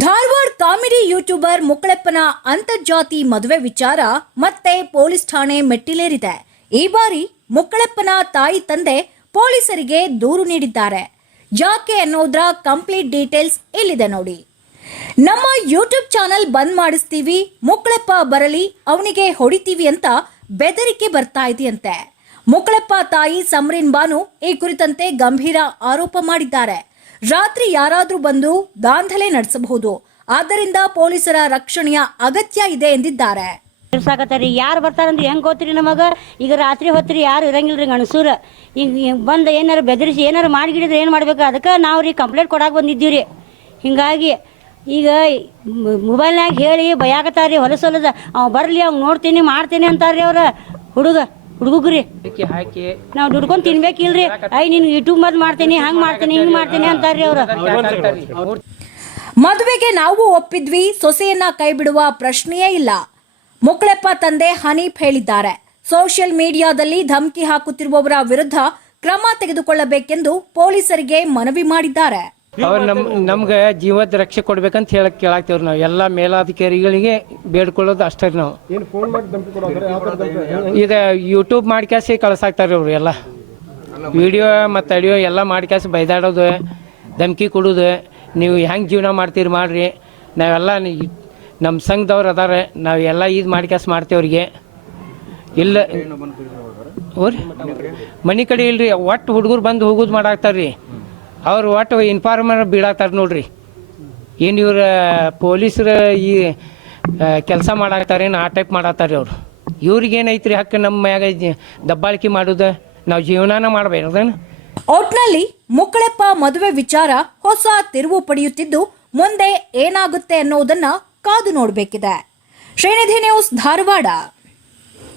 Dharwad comedy YouTuber ಮುಕ್ಕಳಪ್ಪನ ಅಂತರ್ಜಾತಿ ಮದುವೆ ವಿಚಾರ ಮತ್ತೆ ಪೊಲೀಸ್ ಠಾಣೆ ಮೆಟ್ಟಿಲೇರಿದೆ. ಈ ಬಾರಿ ಮುಕ್ಕಳಪ್ಪನ ತಾಯಿ ತಂದೆ ಪೊಲೀಸರಿಗೆ ದೂರು ನೀಡಿದ್ದಾರೆ. ಯಾಕೆ ಅನ್ನೋದ್ರ ಕಂಪ್ಲೀಟ್ ಡೀಟೇಲ್ಸ್ ಇಲ್ಲಿದೆ ನೋಡಿ. ನಮ್ಮ ಯೂಟ್ಯೂಬ್ ಚಾನಲ್ ಬಂದ್ ಮಾಡಿಸ್ತೀವಿ, ಮುಕ್ಕಳಪ್ಪ ಬರಲಿ, ಅವನಿಗೆ ಹೊಡಿತೀವಿ ಅಂತ ಬೆದರಿಕೆ ಬರ್ತಾ ಇದೆಯಂತೆ. ಮುಕ್ಕಳಪ್ಪ ತಾಯಿ ಸಮರಿನ್ ಬಾನು ಈ ಕುರಿತಂತೆ ಗಂಭೀರ ಆರೋಪ ಮಾಡಿದ್ದಾರೆ. ರಾತ್ರಿ ಯಾರಾದರೂ ಬಂದು ದಾಂಧಲೆ ನಡೆಸಬಹುದು. ಆದ್ದರಿಂದ ಪೊಲೀಸರ ರಕ್ಷಣೆಯ ಅಗತ್ಯ ಇದೆ ಎಂದಿದ್ದಾರೆ. ಸಾಕತ್ತಾರಿ, ಯಾರು ಬರ್ತಾರಂದ್ರೆ? ಹೆಂಗೆ ಗೊತ್ತ್ರಿ ನಮಗೆ? ಈಗ ರಾತ್ರಿ ಹೊತ್ರಿ ಯಾರು ಇರಂಗಿಲ್ಲ ರೀ ಗಣಸೂರ ಈಗ ಬಂದು ಏನಾರು ಬೆದರಿಸಿ ಏನಾರು ಮಾಡಿಗಿಡಿದ್ರೆ ಏನು ಮಾಡ್ಬೇಕು? ಅದಕ್ಕೆ ನಾವು ರೀ ಕಂಪ್ಲೇಂಟ್ ಕೊಡಕ್ಕೆ ಬಂದಿದ್ದೀವಿ ರೀ ಹಿಂಗಾಗಿ ಈಗ ಮೊಬೈಲ್ನಾಗ ಹೇಳಿ ಭಯ ರೀ ಹೊಲಸೊಲದ. ಅವ್ ಬರಲಿ ಅವ್ನು ನೋಡ್ತೀನಿ, ಮಾಡ್ತೀನಿ ಅಂತಾರ್ರಿ ಅವ್ರ ಹುಡುಗ. ಅಕ್ಕಿ ಹಾಕಿ. ನಾವು ದುಡ್ಕೊಂಡ್ ತಿನ್ಬೇಕಿಲ್ರಿ. ಐ ನಿನ್ ಯೂಟ್ಯೂಬ್ ಮದ್ ಮಾಡ್ತೀನಿ ಹಂಗ್ ಮಾಡ್ತೀನಿ ಹಿಂಗ್ ಮಾಡ್ತೀನಿ ಅಂತಾರ್ರಿ ಅವ್ರ. ಅವ್ರು ಮದುವೆಗೆ ನಾವು ಒಪ್ಪಿದ್ವಿ ಸೊಸೆಯನ್ನ ಕೈಬಿಡುವ ಪ್ರಶ್ನೆಯೇ ಇಲ್ಲ. ಮುಕ್ಳೆಪ್ಪ ತಂದೆ ಹನೀಫ್ ಹೇಳಿದ್ದಾರೆ. ಸೋಷಿಯಲ್ ಮೀಡಿಯಾದಲ್ಲಿ ಧಮಕಿ ಹಾಕುತ್ತಿರುವವರ ವಿರುದ್ಧ ಕ್ರಮ ತೆಗೆದುಕೊಳ್ಳಬೇಕೆಂದು ಪೊಲೀಸರಿಗೆ ಮನವಿ ಮಾಡಿದ್ದಾರೆ. ಅವ್ರು ನಮ್ ನಮ್ಗೆ ಜೀವದ ರಕ್ಷೆ ಕೊಡ್ಬೇಕಂತ ಹೇಳಕ್ ಕೇಳಾಕ್ತೇವ್ರಿ ನಾವು. ಎಲ್ಲಾ ಮೇಲಾಧಿಕಾರಿಗಳಿಗೆ ಬೇಡ್ಕೊಳ್ಳೋದು ಅಷ್ಟೇ ರೀ ನಾವು. ಈಗ ಯೂಟ್ಯೂಬ್ ಮಾಡ್ಕ್ಯಾಸಿ ಕಳ್ಸಾಕ್ತಾರೆ ಅವ್ರು ಎಲ್ಲ. ವಿಡಿಯೋ ಮತ್ತು ಆಡಿಯೋ ಎಲ್ಲ ಮಾಡ್ಕ್ಯಾಸಿ ಬೈದಾಡೋದು ಧಮಕಿ ಕೊಡೋದು. ನೀವು ಹೆಂಗೆ ಜೀವನ ಮಾಡ್ತೀರಿ ಮಾಡ್ರಿ. ನಾವೆಲ್ಲ ನಿ- ನಮ್ಮ ಸಂಘದವ್ರು ಅದಾರೆ. ನಾವು ಇದ್ ಇದು ಮಾಡ್ಕ್ಯಾಸ್ ಮಾಡ್ತೇವ್ರಿಗೆ ಇಲ್ಲ ಅವ್ರಿ. ಮನೆ ಕಡೆ ಇಲ್ರಿ. ಒಟ್ಟು ಹುಡುಗರು ಬಂದು ಹೋಗೋದು ಮಾಡಾಕ್ತಾರೆ ರೀ ಅವ್ರು ಒಟ್ಟು ಇನ್ಫಾರ್ಮರ್ ಬೀಳಾಕ್ತಾರೆ ನೋಡ್ರಿ. ಏನು ಇವ್ರ, ಪೊಲೀಸರ ಈ ಕೆಲಸ ಮಾಡಾಕ್ತಾರೇನು ಆ ಟೈಪ್ ಮಾಡತ್ತಾರೆ ಅವರು. ಇವ್ರಿಗೆ ಇವ್ರಿಗೇನೈತ್ರಿ ಹಕ್ಕ ನಮ್ಮ ಮ್ಯಾಗ ದಬ್ಬಾಳಿಕೆ ಮಾಡೋದು, ನಾವು ಜೀವನಾನ ಮಾಡಬೇಕು ಒಟ್ನಲ್ಲಿ ಮುಕ್ಕಳೆಪ್ಪ ಮದುವೆ ವಿಚಾರ ಹೊಸ ತಿರುವು ಪಡೆಯುತ್ತಿದ್ದು ಮುಂದೆ ಏನಾಗುತ್ತೆ ಅನ್ನೋದನ್ನ ಕಾದು ನೋಡಬೇಕಿದೆ. ಶ್ರೀನಿಧಿ ನ್ಯೂಸ್ ಧಾರವಾಡ.